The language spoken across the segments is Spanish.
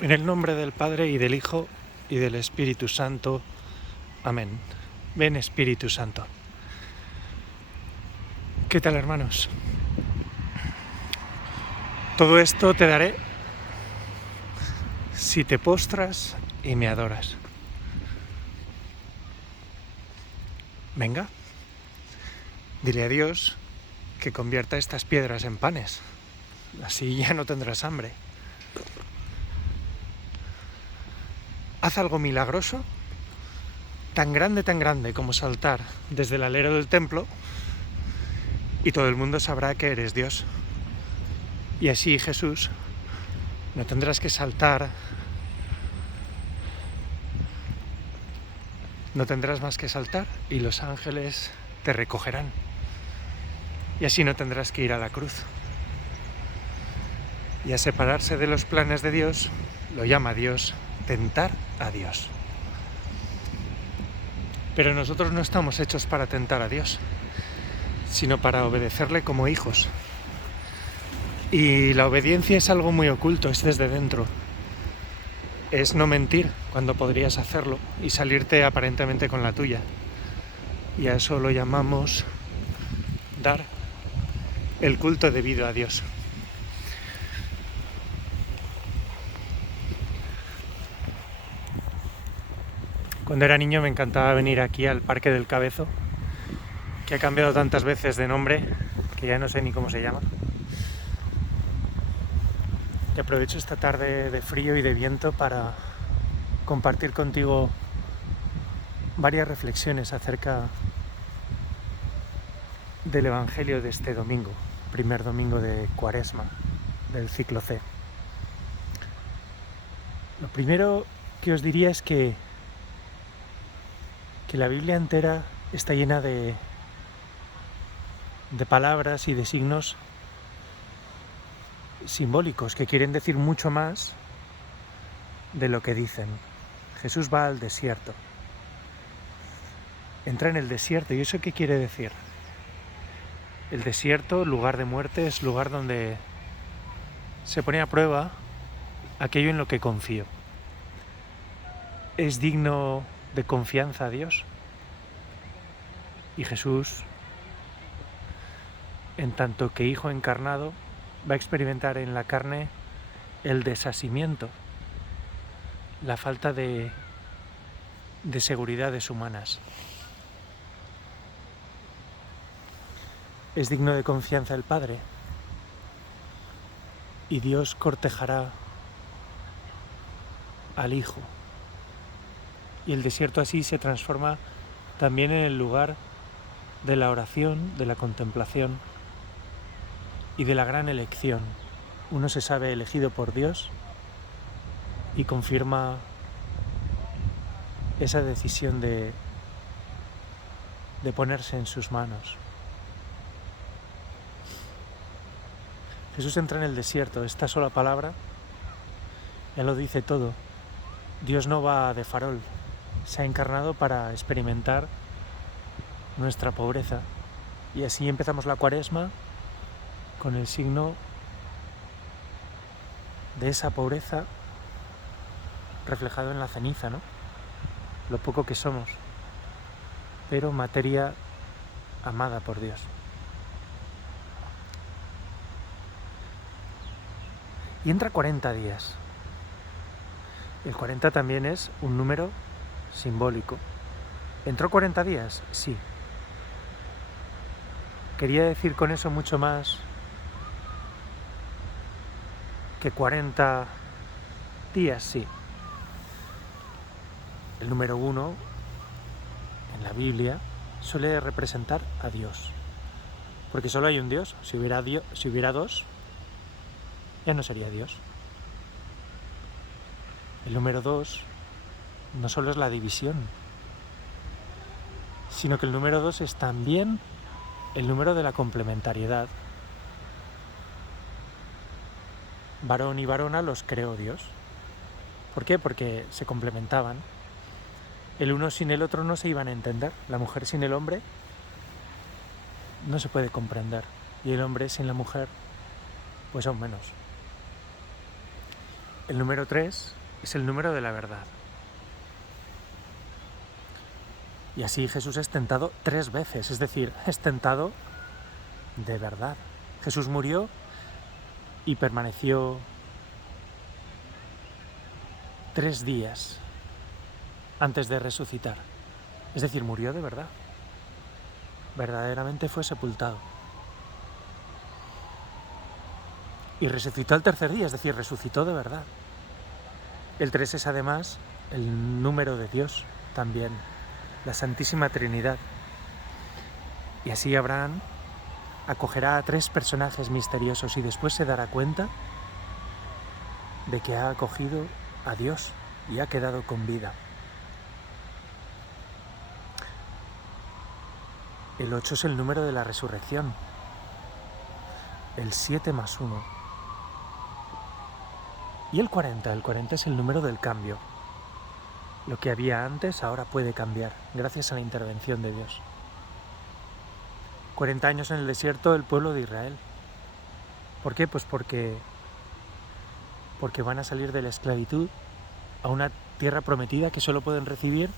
En el nombre del Padre y del Hijo y del Espíritu Santo. Amén. Ven, Espíritu Santo. ¿Qué tal, hermanos? Todo esto te daré si te postras y me adoras. Venga, dile a Dios que convierta estas piedras en panes. Así ya no tendrás hambre. Haz algo milagroso, tan grande como saltar desde el alero del templo, y todo el mundo sabrá que eres Dios. Y así, Jesús, no tendrás que saltar, no tendrás más que saltar, y los ángeles te recogerán. Y así no tendrás que ir a la cruz. Y a separarse de los planes de Dios, lo llama Dios tentar a Dios. Pero nosotros no estamos hechos para tentar a Dios, sino para obedecerle como hijos. Y la obediencia es algo muy oculto, es desde dentro. Es no mentir cuando podrías hacerlo y salirte aparentemente con la tuya. Y a eso lo llamamos dar el culto debido a Dios. Cuando era niño me encantaba venir aquí al Parque del Cabezo, que ha cambiado tantas veces de nombre que ya no sé ni cómo se llama. Y aprovecho esta tarde de frío y de viento para compartir contigo varias reflexiones acerca del Evangelio de este domingo, primer domingo de Cuaresma, del ciclo C. Lo primero que os diría es que la Biblia entera está llena de palabras y de signos simbólicos que quieren decir mucho más de lo que dicen. Jesús va al desierto, entra en el desierto. ¿Y eso qué quiere decir? El desierto, lugar de muerte, es lugar donde se pone a prueba aquello en lo que confío. ¿Es digno de confianza a Dios? Y Jesús, en tanto que Hijo encarnado, va a experimentar en la carne el desasimiento, la falta de seguridades humanas. ¿Es digno de confianza el Padre? Y Dios cortejará al Hijo. Y el desierto así se transforma también en el lugar de la oración, de la contemplación y de la gran elección. Uno se sabe elegido por Dios y confirma esa decisión de ponerse en sus manos. Jesús entra en el desierto. Esta sola palabra ya lo dice todo. Dios no va de farol, se ha encarnado para experimentar nuestra pobreza. Y así empezamos la Cuaresma con el signo de esa pobreza reflejado en la ceniza, ¿no? Lo poco que somos, pero materia amada por Dios. Y entra 40 días. El 40 también es un número simbólico. ¿Entró 40 días? Sí. Quería decir con eso mucho más que 40 días, sí. El número 1 en la Biblia suele representar a Dios, porque solo hay un Dios. Si hubiera dos, ya no sería Dios. El número 2 no solo es la división, sino que el número 2 es también el número de la complementariedad. Varón y varona los creó Dios. ¿Por qué? Porque se complementaban. El uno sin el otro no se iban a entender. La mujer sin el hombre no se puede comprender. Y el hombre sin la mujer, pues aún menos. el número 3 es el número de la verdad. Y así Jesús es tentado 3 veces, es decir, es tentado de verdad. Jesús murió y permaneció 3 días antes de resucitar. Es decir, murió de verdad. Verdaderamente fue sepultado. Y resucitó al tercer día, es decir, resucitó de verdad. El 3 es además el número de Dios también, la Santísima Trinidad. Y así Abraham acogerá a 3 personajes misteriosos y después se dará cuenta de que ha acogido a Dios y ha quedado con vida. El 8 es el número de la resurrección. El 7 más 1. Y el 40 es el número del cambio. Lo que había antes ahora puede cambiar, gracias a la intervención de Dios. 40 años en el desierto el pueblo de Israel. ¿Por qué? Pues porque van a salir de la esclavitud a una tierra prometida que solo pueden recibir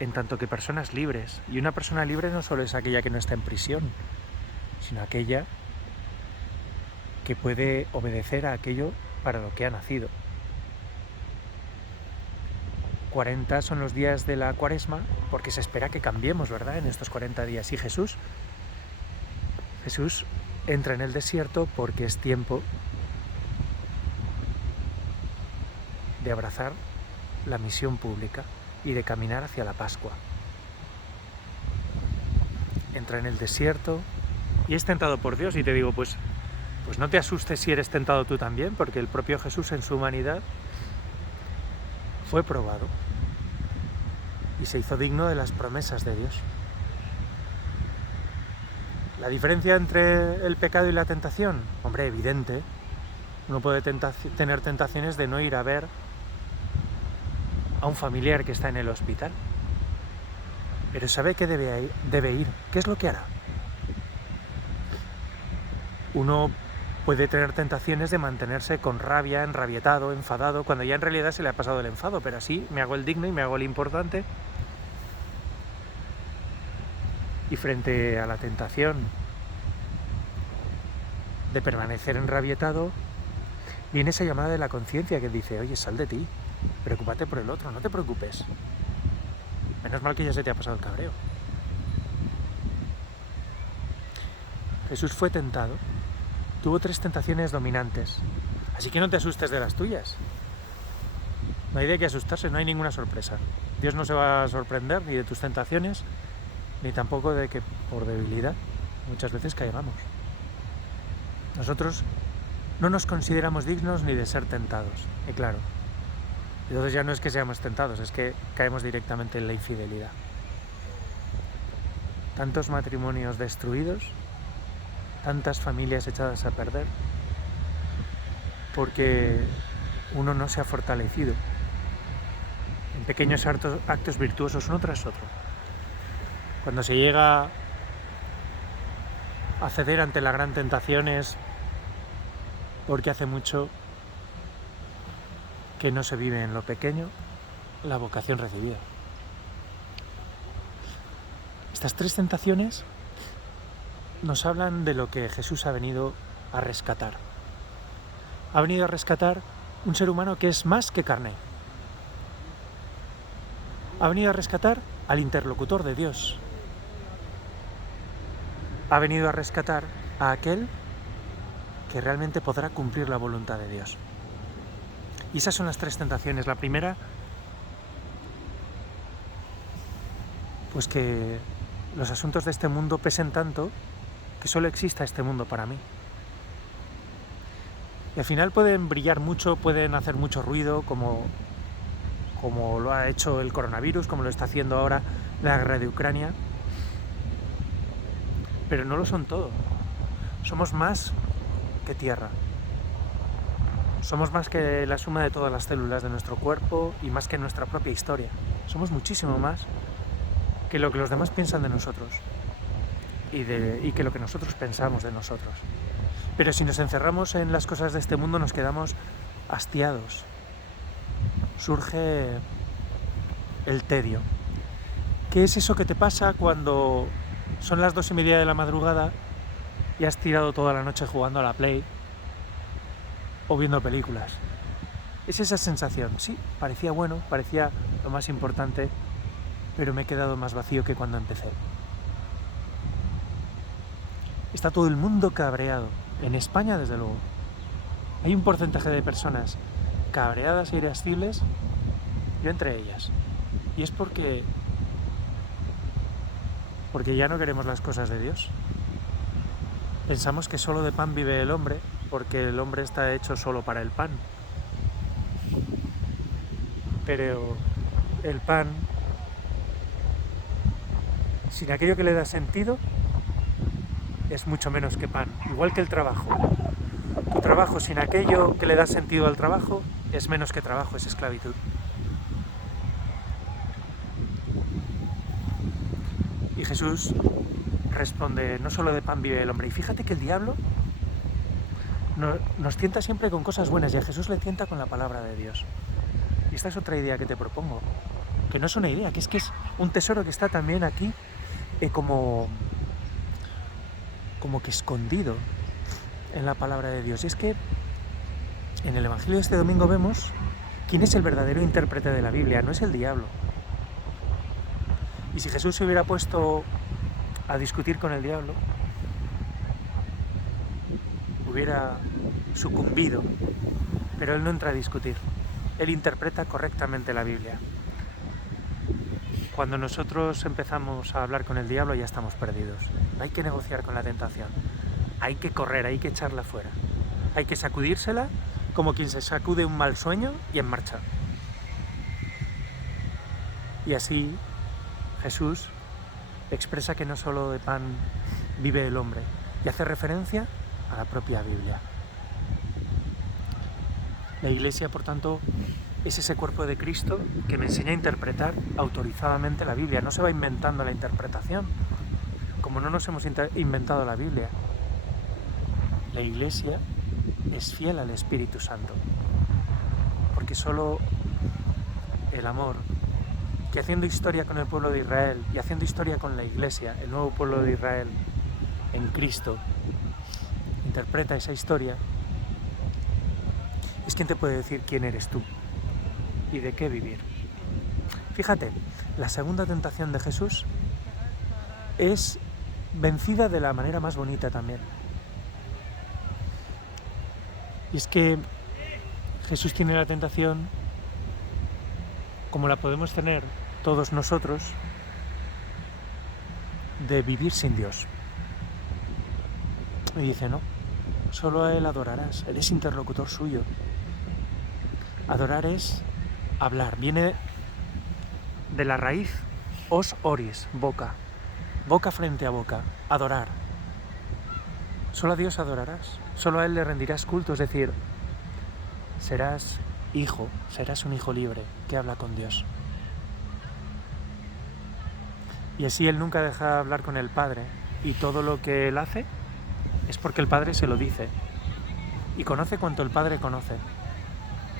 en tanto que personas libres. Y una persona libre no solo es aquella que no está en prisión, sino aquella que puede obedecer a aquello para lo que ha nacido. 40 son los días de la Cuaresma porque se espera que cambiemos, ¿verdad?, en estos 40 días. Y Jesús entra en el desierto porque es tiempo de abrazar la misión pública y de caminar hacia la Pascua. Entra en el desierto y es tentado por Dios. Y te digo, pues no te asustes si eres tentado tú también, porque el propio Jesús en su humanidad fue probado y se hizo digno de las promesas de Dios. ¿La diferencia entre el pecado y la tentación? Hombre, evidente. Uno puede tener tentaciones de no ir a ver a un familiar que está en el hospital, pero sabe que debe ir. ¿Qué es lo que hará? Uno puede tener tentaciones de mantenerse con rabia, enrabietado, enfadado, cuando ya en realidad se le ha pasado el enfado, pero así me hago el digno y me hago el importante. Y frente a la tentación de permanecer enrabietado, viene esa llamada de la conciencia que dice: oye, sal de ti, preocúpate por el otro, no te preocupes. Menos mal que ya se te ha pasado el cabreo. Jesús fue tentado, tuvo 3 tentaciones dominantes, así que no te asustes de las tuyas. No hay de qué asustarse, no hay ninguna sorpresa. Dios no se va a sorprender ni de tus tentaciones, ni tampoco de que por debilidad muchas veces caigamos. Nosotros no nos consideramos dignos ni de ser tentados, y claro, entonces ya no es que seamos tentados, es que caemos directamente en la infidelidad. Tantos matrimonios destruidos, tantas familias echadas a perder, porque uno no se ha fortalecido en pequeños actos virtuosos uno tras otro. Cuando se llega a ceder ante la gran tentación es porque hace mucho que no se vive en lo pequeño la vocación recibida. Estas 3 tentaciones nos hablan de lo que Jesús ha venido a rescatar. Ha venido a rescatar un ser humano que es más que carne. Ha venido a rescatar al interlocutor de Dios. Ha venido a rescatar a aquel que realmente podrá cumplir la voluntad de Dios. Y esas son las 3 tentaciones. La primera, pues que los asuntos de este mundo pesen tanto que solo exista este mundo para mí. Y al final pueden brillar mucho, pueden hacer mucho ruido, como lo ha hecho el coronavirus, como lo está haciendo ahora la guerra de Ucrania. Pero no lo son todo. Somos más que tierra. Somos más que la suma de todas las células de nuestro cuerpo y más que nuestra propia historia. Somos muchísimo más que lo que los demás piensan de nosotros y que lo que nosotros pensamos de nosotros. Pero si nos encerramos en las cosas de este mundo nos quedamos hastiados, surge el tedio. ¿Qué es eso que te pasa cuando son las 2:30 de la madrugada y has tirado toda la noche jugando a la Play o viendo películas? Es esa sensación. Sí, parecía bueno, parecía lo más importante, pero me he quedado más vacío que cuando empecé. Está todo el mundo cabreado. En España, desde luego. Hay un porcentaje de personas cabreadas e irascibles, yo entre ellas. Y es porque ya no queremos las cosas de Dios. Pensamos que solo de pan vive el hombre, porque el hombre está hecho solo para el pan. Pero el pan, sin aquello que le da sentido, es mucho menos que pan. Igual que el trabajo. Tu trabajo sin aquello que le da sentido al trabajo es menos que trabajo, es esclavitud. Y Jesús responde, no solo de pan vive el hombre. Y fíjate que el diablo nos tienta siempre con cosas buenas y a Jesús le tienta con la palabra de Dios. Y esta es otra idea que te propongo, que no es una idea, que es un tesoro que está también aquí como que escondido en la palabra de Dios. Y es que en el Evangelio de este domingo vemos quién es el verdadero intérprete de la Biblia, no es el diablo. Y si Jesús se hubiera puesto a discutir con el diablo, hubiera sucumbido, pero él no entra a discutir, él interpreta correctamente la Biblia. Cuando nosotros empezamos a hablar con el diablo ya estamos perdidos. No hay que negociar con la tentación, hay que correr, hay que echarla fuera, hay que sacudírsela como quien se sacude un mal sueño y en marcha. Y así Jesús expresa que no solo de pan vive el hombre y hace referencia a la propia Biblia. La Iglesia, por tanto, es ese cuerpo de Cristo que me enseña a interpretar autorizadamente la Biblia. No se va inventando la interpretación, como no nos hemos inventado la Biblia. La Iglesia es fiel al Espíritu Santo, porque solo el amor, que haciendo historia con el pueblo de Israel y haciendo historia con la Iglesia, el nuevo pueblo de Israel en Cristo, interpreta esa historia, es quien te puede decir quién eres tú y de qué vivir. Fíjate, la segunda tentación de Jesús es vencida de la manera más bonita también. Y es que Jesús tiene la tentación, como la podemos tener todos nosotros, de vivir sin Dios. Y dice, no, solo a Él adorarás, eres interlocutor suyo. Adorar es hablar, viene de la raíz os oris, boca frente a boca, adorar. Solo a Dios adorarás, solo a Él le rendirás culto, es decir, serás hijo, serás un hijo libre que habla con Dios. Y así Él nunca deja de hablar con el Padre, y todo lo que Él hace es porque el Padre se lo dice, y conoce cuanto el Padre conoce,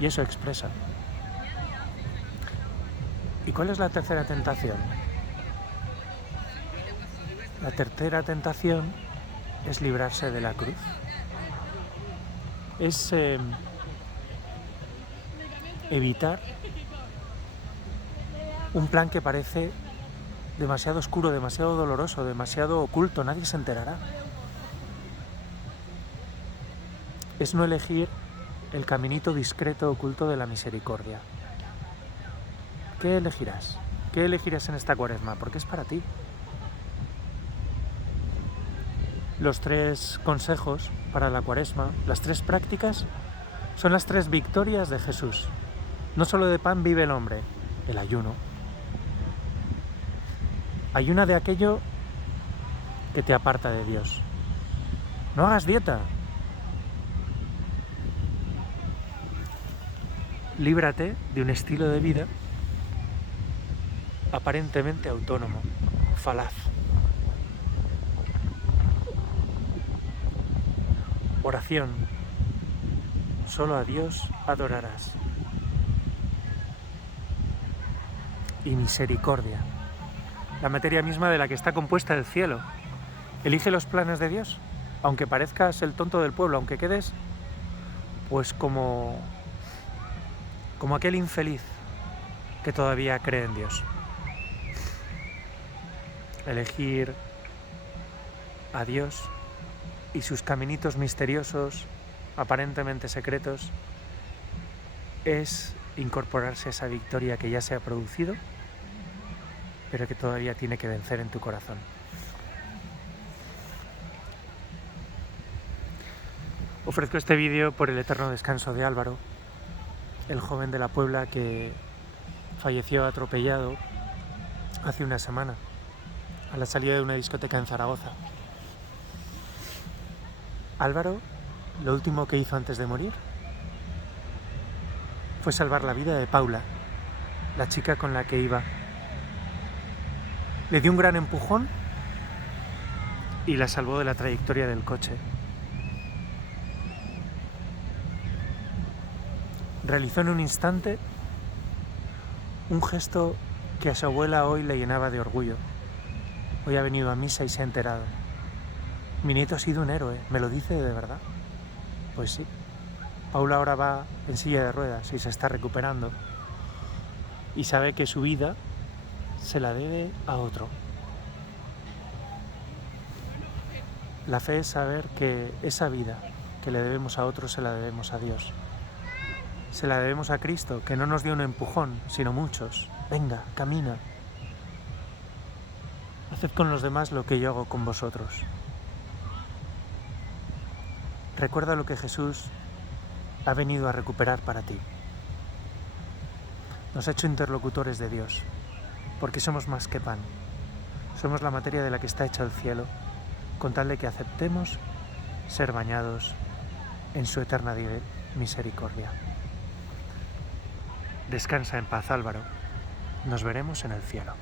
y eso expresa. ¿Y cuál es la tercera tentación? La tercera tentación es librarse de la cruz. Es evitar un plan que parece demasiado oscuro, demasiado doloroso, demasiado oculto, nadie se enterará. Es no elegir el caminito discreto, oculto de la misericordia. ¿Qué elegirás? ¿Qué elegirás en esta Cuaresma? Porque es para ti. Los 3 consejos para la Cuaresma, las 3 prácticas, son las 3 victorias de Jesús. No solo de pan vive el hombre, el ayuno. Ayuna de aquello que te aparta de Dios. No hagas dieta. Líbrate de un estilo de vida aparentemente autónomo, falaz. Oración, solo a Dios adorarás. Y misericordia, la materia misma de la que está compuesta el cielo. Elige los planes de Dios, aunque parezcas el tonto del pueblo, aunque quedes pues como aquel infeliz que todavía cree en Dios. Elegir a Dios y sus caminitos misteriosos, aparentemente secretos, es incorporarse a esa victoria que ya se ha producido, pero que todavía tiene que vencer en tu corazón. Ofrezco este vídeo por el eterno descanso de Álvaro, el joven de la Puebla que falleció atropellado hace una semana a la salida de una discoteca en Zaragoza. Álvaro, lo último que hizo antes de morir fue salvar la vida de Paula, la chica con la que iba. Le dio un gran empujón y la salvó de la trayectoria del coche. Realizó en un instante un gesto que a su abuela hoy le llenaba de orgullo. Hoy ha venido a misa y se ha enterado. Mi nieto ha sido un héroe, ¿me lo dice de verdad? Pues sí. Paula ahora va en silla de ruedas y se está recuperando. Y sabe que su vida se la debe a otro. La fe es saber que esa vida que le debemos a otro se la debemos a Dios. Se la debemos a Cristo, que no nos dio un empujón, sino muchos. Venga, camina. Haced con los demás lo que yo hago con vosotros. Recuerda lo que Jesús ha venido a recuperar para ti. Nos ha hecho interlocutores de Dios, porque somos más que pan. Somos la materia de la que está hecha el cielo, con tal de que aceptemos ser bañados en su eterna misericordia. Descansa en paz, Álvaro. Nos veremos en el cielo.